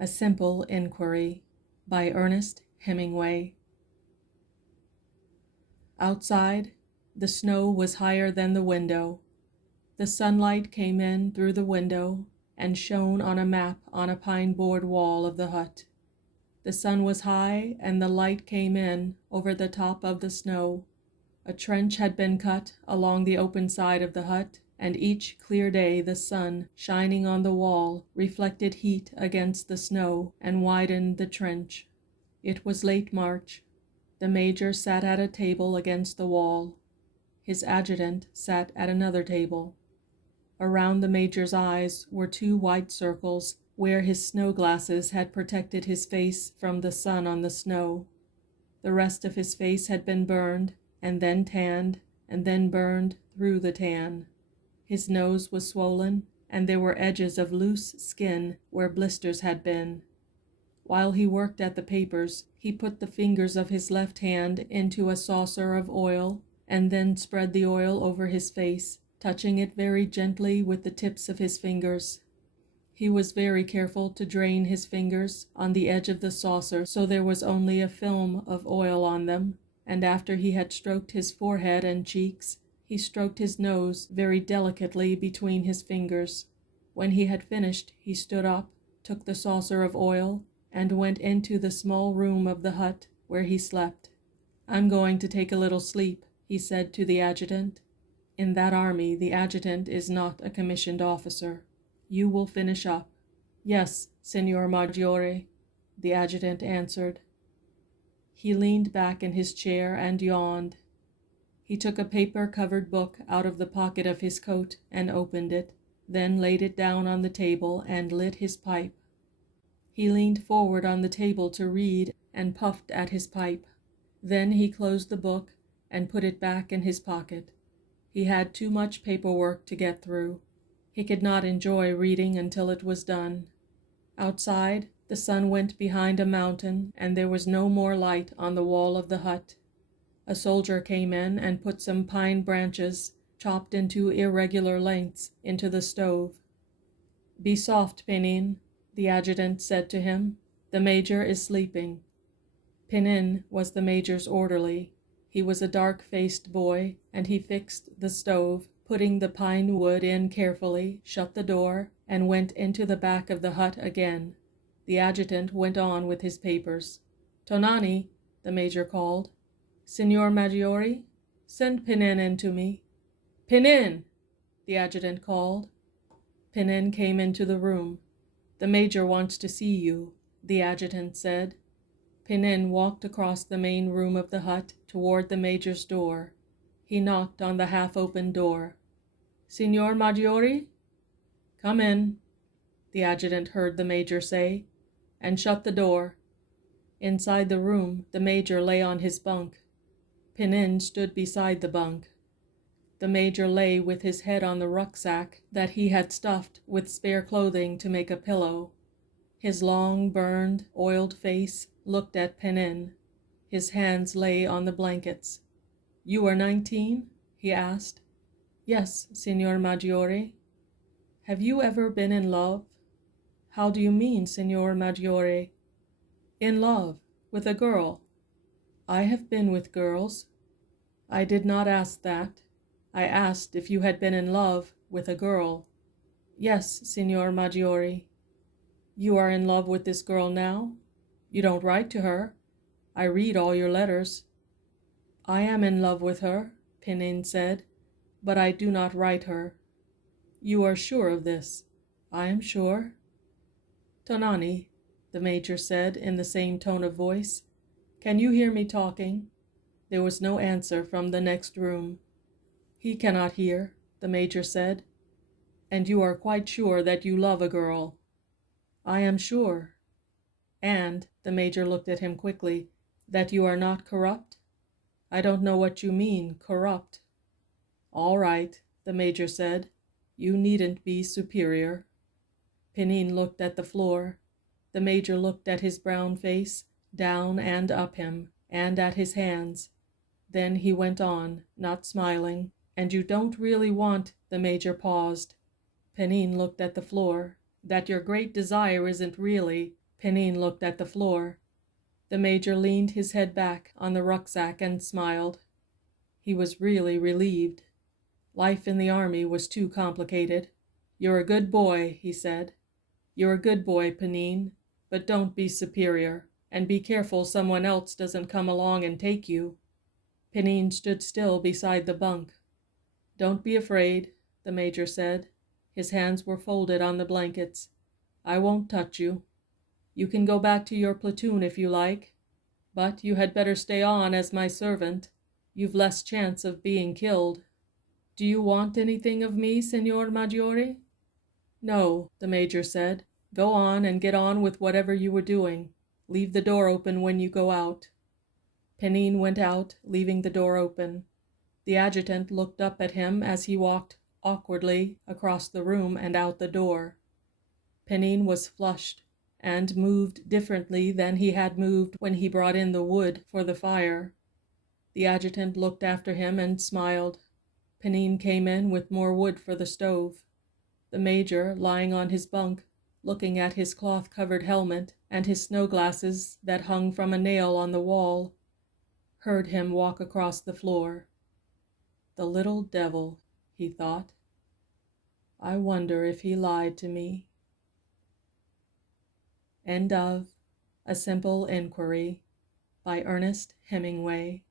A Simple Inquiry by Ernest Hemingway. Outside, the snow was higher than the window. The sunlight came in through the window and shone on a map on a pine board wall of the hut. The sun was high and the light came in over the top of the snow. A trench had been cut along the open side of the hut, and each clear day the sun, shining on the wall, reflected heat against the snow and widened the trench. It was late March. The major sat at a table against the wall. His adjutant sat at another table. Around the major's eyes were two white circles where his snow glasses had protected his face from the sun on the snow. The rest of his face had been burned, and then tanned, and then burned through the tan. His nose was swollen, and there were edges of loose skin where blisters had been. While he worked at the papers, he put the fingers of his left hand into a saucer of oil, and then spread the oil over his face, touching it very gently with the tips of his fingers. He was very careful to drain his fingers on the edge of the saucer so there was only a film of oil on them, and after he had stroked his forehead and cheeks, he stroked his nose very delicately between his fingers. When he had finished, he stood up, took the saucer of oil, and went into the small room of the hut where he slept. "I'm going to take a little sleep," he said to the adjutant. In that army, the adjutant is not a commissioned officer. "You will finish up." "Yes, Signor Maggiore," the adjutant answered. He leaned back in his chair and yawned. He took a paper-covered book out of the pocket of his coat and opened it, then laid it down on the table and lit his pipe. He leaned forward on the table to read and puffed at his pipe. Then he closed the book and put it back in his pocket. He had too much paperwork to get through. He could not enjoy reading until it was done. Outside, the sun went behind a mountain, and there was no more light on the wall of the hut. A soldier came in and put some pine branches, chopped into irregular lengths, into the stove. "Be soft, Pinin," the adjutant said to him. "The major is sleeping." Pinin was the major's orderly. He was a dark-faced boy, and he fixed the stove, putting the pine wood in carefully, shut the door, and went into the back of the hut again. The adjutant went on with his papers. "Tonani," the major called. "Signor Maggiore, send Pinin in to me." "Pinin!" the adjutant called. Pinin came into the room. "The major wants to see you," the adjutant said. Pinin walked across the main room of the hut toward the major's door. He knocked on the half-open door. "Signor Maggiore?" "Come in," the adjutant heard the major say, "and shut the door." Inside the room, the major lay on his bunk. Pinin stood beside the bunk. The major lay with his head on the rucksack that he had stuffed with spare clothing to make a pillow. His long, burned, oiled face looked at Pinin. His hands lay on the blankets. "You are 19?" he asked. "Yes, Signor Maggiore." "Have you ever been in love?" "How do you mean, Signor Maggiore?" "In love, with a girl." "I have been with girls." "I did not ask that. I asked if you had been in love with a girl." "Yes, Signor Maggiore." "You are in love with this girl now? You don't write to her? I read all your letters." "I am in love with her," Pinin said, "but I do not write her." "You are sure of this?" "I am sure." "Tonani," the major said in the same tone of voice, "can you hear me talking?" There was no answer from the next room. "He cannot hear," the major said. "And you are quite sure that you love a girl?" "I am sure." "And," the major looked at him quickly, "that you are not corrupt?" "I don't know what you mean, corrupt." "All right," the major said. "You needn't be superior." Pinin looked at the floor. The major looked at his brown face, down and up him, and at his hands. Then he went on, not smiling. "And you don't really want," the major paused. Pinin looked at the floor. "That your great desire isn't really, Penine looked at the floor. The Major leaned his head back on the rucksack and smiled. He was really relieved. Life in the army was too complicated. "You're a good boy," he said. "You're a good boy, Penine, but don't be superior, and be careful someone else doesn't come along and take you." Penine stood still beside the bunk. "Don't be afraid," the Major said. His hands were folded on the blankets. "I won't touch you. You can go back to your platoon if you like, but you had better stay on as my servant. You've less chance of being killed." "Do you want anything of me, Signor Maggiore?" "No," the Major said. "Go on and get on with whatever you were doing. Leave the door open when you go out." Penine went out, leaving the door open. The adjutant looked up at him as he walked awkwardly across the room and out the door. Penine was flushed and moved differently than he had moved when he brought in the wood for the fire. The adjutant looked after him and smiled. Penine came in with more wood for the stove. The Major, lying on his bunk, looking at his cloth-covered helmet and his snow glasses that hung from a nail on the wall, heard him walk across the floor. "The little devil," he thought. "I wonder if he lied to me." End of A Simple Inquiry by Ernest Hemingway.